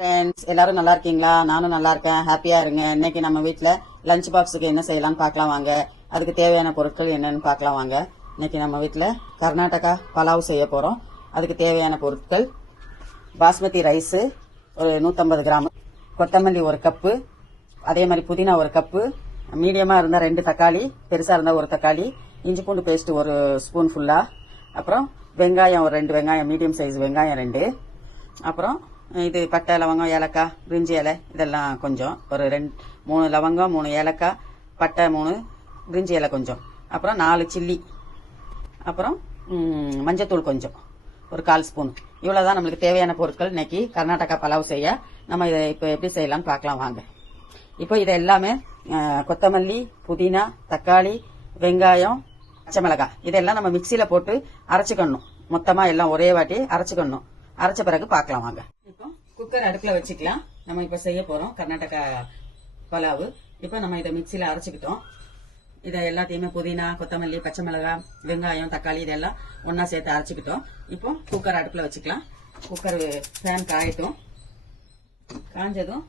Friends எல்லாரும் நல்லா இருக்கீங்களா? நானும் நல்லா இருக்கேன். ஹாப்பியா இருங்க. இன்னைக்கு நம்ம வீட்ல லஞ்ச் பாக்ஸுக்கு என்ன செய்யலாம்னு பார்க்கலாம் வாங்க. அதுக்கு தேவையான பொருட்கள் என்னன்னு பார்க்கலாம் வாங்க. இன்னைக்கு நம்ம வீட்ல கர்நாடகா பலாவ் செய்ய போறோம். அதுக்கு தேவையான பொருட்கள் பாஸ்மதி ரைஸ் ஒரு 150 கிராம், கொத்தமல்லி ஒரு கப்பு, அதே மாதிரி புதினா ஒரு கப்பு, மீடியமா இருந்தா 2 தக்காளி, பெருசா இருந்தா ஒரு தக்காளி, இஞ்சி பூண்டு பேஸ்ட் ஒரு ஸ்பூன் ஃபுல்லா, அப்புறம் வெங்காயம் ஒரு 2 வெங்காயம், மீடியம் சைஸ் வெங்காயம் 2, அப்புறம் இது பட்டை, லவங்கம், ஏலக்காய், பிரிஞ்சி இலை இதெல்லாம் கொஞ்சம், ஒரு 3 லவங்கம், 3 ஏலக்காய், பட்டை 3, பிரிஞ்சி இலை கொஞ்சம், அப்புறம் 4 சில்லி, அப்புறம் மஞ்சத்தூள் கொஞ்சம், ஒரு 1/4 ஸ்பூன். இவ்வளவுதான் நம்மளுக்கு தேவையான பொருட்கள் இன்னைக்கு கர்நாடகா பலாவ் செய்ய. நம்ம இதை இப்போ எப்படி செய்யலாம்னு பார்க்கலாம் வாங்க. இப்போ இதை எல்லாமே கொத்தமல்லி, புதினா, தக்காளி, வெங்காயம், பச்சை மிளகாய் இதெல்லாம் நம்ம மிக்சியில போட்டு அரைச்சுக்கணும். மொத்தமா எல்லாம் ஒரே வாட்டி அரைச்சுக்கணும். அரைச்ச பிறகு பார்க்கலாம் வாங்க. இப்போ குக்கர் அடுப்புல வச்சுக்கலாம். நம்ம இப்ப செய்ய போறோம் கர்நாடகா பலாவு. இப்போ நம்ம இதை மிக்சியில அரைச்சுக்கிட்டோம். இதை எல்லாத்தையுமே புதினா, கொத்தமல்லி, பச்சை மிளகாய், வெங்காயம், தக்காளி இதெல்லாம் ஒன்னா சேர்த்து அரைச்சுக்கிட்டோம். இப்போ குக்கர் அடுப்புல வச்சுக்கலாம். குக்கர் ஃபேன் காயட்டும். காஞ்சதும்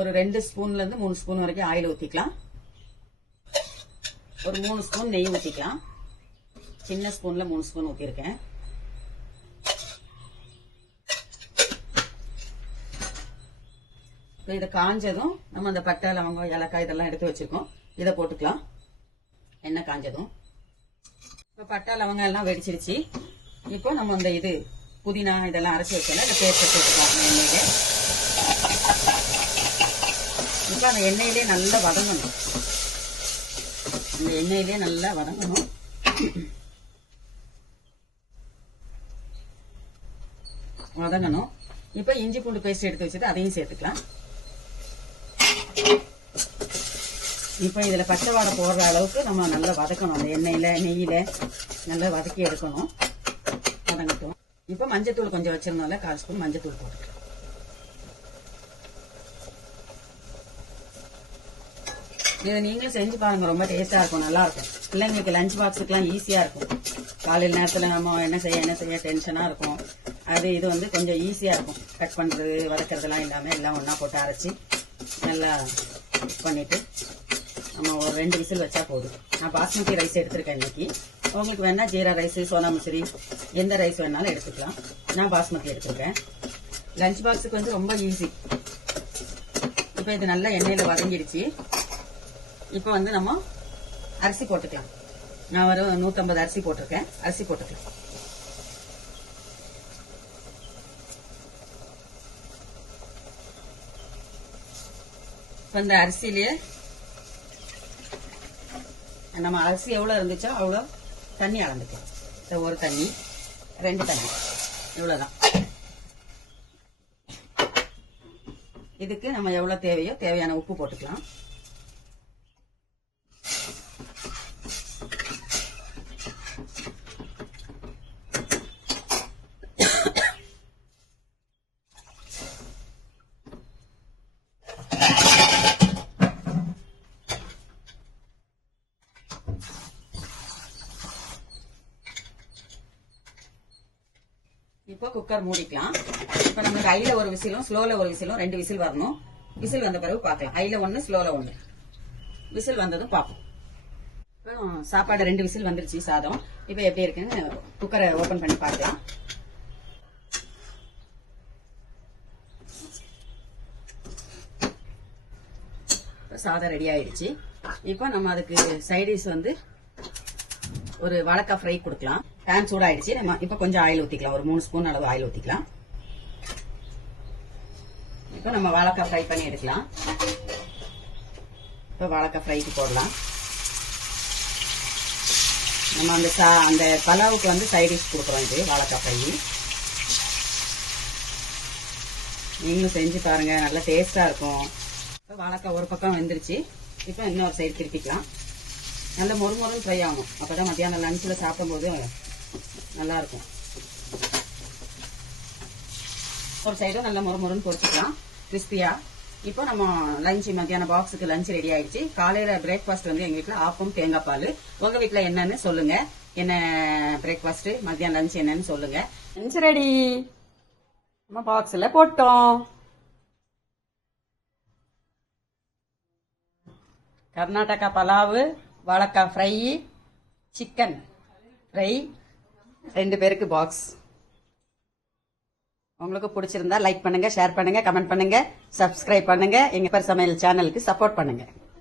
ஒரு 2 ஸ்பூன்ல இருந்து 3 ஸ்பூன் வரைக்கும் ஆயில் ஊத்திக்கலாம். ஒரு 3 ஸ்பூன் நெய் ஊத்திக்கலாம். சின்ன ஸ்பூன்ல 3 ஸ்பூன் ஊத்திருக்கேன். இதை காஞ்சதும் நம்ம அந்த பட்டை, லவங்கம், ஏலக்காய் இதெல்லாம் எடுத்து வச்சிருக்கோம். இதை போட்டுக்கலாம். எண்ணெய் காஞ்சதும் இப்ப பட்டை, லவங்கம் எல்லாம் வெடிச்சிருச்சு. இப்போ நம்ம அந்த இது புதினா இதெல்லாம் அரைச்சி வச்சோம்ல, இந்த பேஸ்ட் போட்டுக்கலாம் எண்ணெயிலே. இப்ப அந்த எண்ணெயிலே நல்லா வதங்கணும். அந்த எண்ணெயிலே நல்லா வதங்கணும். வதங்கணும். இப்ப இஞ்சி பூண்டு பேஸ்ட் எடுத்து வச்சுட்டு அதையும் சேர்த்துக்கலாம். இப்ப இதுல பச்சை வாடை போடுற அளவுக்கு நம்ம நல்லா வதக்கணும். அந்த எண்ணெயில நெய்யில நல்லா வதக்கி எடுக்கணும். வதங்கட்டும். இப்ப மஞ்சத்தூள் கொஞ்சம் வச்சிருந்தோம்ல, 1/4 ஸ்பூன் மஞ்சத்தூள் போட்டுக்கலாம். இதை நீங்களும் செஞ்சு பாருங்க. ரொம்ப டேஸ்டா இருக்கும், நல்லா இருக்கும். பிள்ளைங்களுக்கு லஞ்ச் பாக்ஸுக்கு எல்லாம் ஈஸியா இருக்கும். காலையில் நேரத்துல நம்ம என்ன செய்ய டென்ஷனா இருக்கும். இது வந்து கொஞ்சம் ஈஸியா இருக்கும். கட் பண்றது, வதக்கறதெல்லாம் இல்லாம எல்லாம் ஒன்னா போட்டு அரைச்சி நல்லா பண்ணிட்டு நம்ம ஒரு 2 விசில் வச்சா போதும். நான் பாஸ்மதி ரைஸ் எடுத்திருக்கேன் இன்னைக்கு. உங்களுக்கு வேணா ஜீரா ரைஸ், சோனா மசூரி எந்த ரைஸ் வேணாலும் எடுத்துக்கலாம். நான் பாஸ்மதி எடுத்திருக்கேன். லஞ்ச் பாக்ஸுக்கு வந்து ரொம்ப ஈஸி. இப்ப இது நல்லா எண்ணெயில வதங்கிடுச்சு. இப்ப வந்து நம்ம அரிசி போட்டுக்கலாம். நான் ஒரு 150 அரிசி போட்டிருக்கேன். அரிசி போட்டுக்கலாம். இப்ப இந்த அரிசியிலேயே நம்ம அரிசி எவ்வளவு இருந்துச்சோ அவ்வளவு தண்ணி அளந்துக்கலாம். ஒரு தண்ணி, 2 தண்ணி, இவ்வளவுதான். இதுக்கு நம்ம எவ்வளவு தேவையோ தேவையான உப்பு போட்டுக்கலாம். இப்போ குக்கர் மூடிக்கலாம். இப்ப நமக்கு ஹைல ஒரு விசிலும் ஸ்லோல ஒரு விசிலும் 2 விசில் வரணும். விசில் வந்த பிறகு பார்க்கலாம். ஹைல 1, ஸ்லோல 1. விசில் வந்ததும் பார்ப்போம். இப்போ சாப்பாடு 2 விசில் வந்துருச்சு சாதம். இப்போ எப்படி இருக்குன்னு குக்கரை ஓபன் பண்ணி பார்க்கலாம். சாதம் ரெடி ஆயிடுச்சு. இப்போ நம்ம அதுக்கு சைடிஷ் வந்து ஒரு வாழைக்காய் ஃப்ரை கொடுக்கலாம். பேன் சூடாயிடுச்சு. நம்ம இப்ப கொஞ்சம் ஆயில் ஊத்திக்கலாம். ஒரு 3 ஸ்பூன் அளவு ஆயில் ஊத்திக்கலாம். இப்ப நம்ம வாழைக்காய் ஃப்ரை பண்ணி எடுக்கலாம். இப்ப வாழைக்காய் ஃப்ரைக்கு போடலாம். நம்ம அந்த பலாவுக்கு வந்து சைடிஷ் கொடுக்குறோம். இது வாழைக்காய் ஃப்ரை. நீங்களும் செஞ்சு பாருங்க, நல்லா டேஸ்டா இருக்கும். இப்ப வாழைக்காய் ஒரு பக்கம் வெந்துருச்சு. இப்ப இன்னொரு சைடு திருப்பிக்கலாம். நல்ல மொறுமொறுன்னு ஃப்ரை ஆகும். அப்பதான் மத்தியானம் லஞ்ச்ல சாப்பிடும் போது நல்லா இருக்கும். ஒரு சைடும் நல்ல மொறுமொறுன்னு பொரிச்சுக்கலாம், கிறிஸ்பியா. இப்போ நம்ம லஞ்ச் மத்தியான பாக்ஸுக்கு லஞ்ச் ரெடி ஆயிடுச்சு. காலையில பிரேக்ஃபாஸ்ட் வந்து எங்க வீட்டுல ஆப்பம், தேங்காய் பால். உங்க வீட்டுல என்னன்னு சொல்லுங்க. என்ன பிரேக்ஃபாஸ்ட், மத்தியானம் லஞ்ச் என்னன்னு சொல்லுங்க. Lunch ready. நம்ம பாக்ஸ்ல போட்டோம். கர்நாடகா பலாவு, வாழைக்காய் ஃப்ரை, சிக்கன் ஃப்ரை, 2 பேருக்கு பாக்ஸ். உங்களுக்கு பிடிச்சிருந்தா லைக் பண்ணுங்க, ஷேர் பண்ணுங்க, கமெண்ட் பண்ணுங்க, சப்ஸ்கிரைப் பண்ணுங்க. எங்க பேர் சமையல் சேனலுக்கு சப்போர்ட் பண்ணுங்க.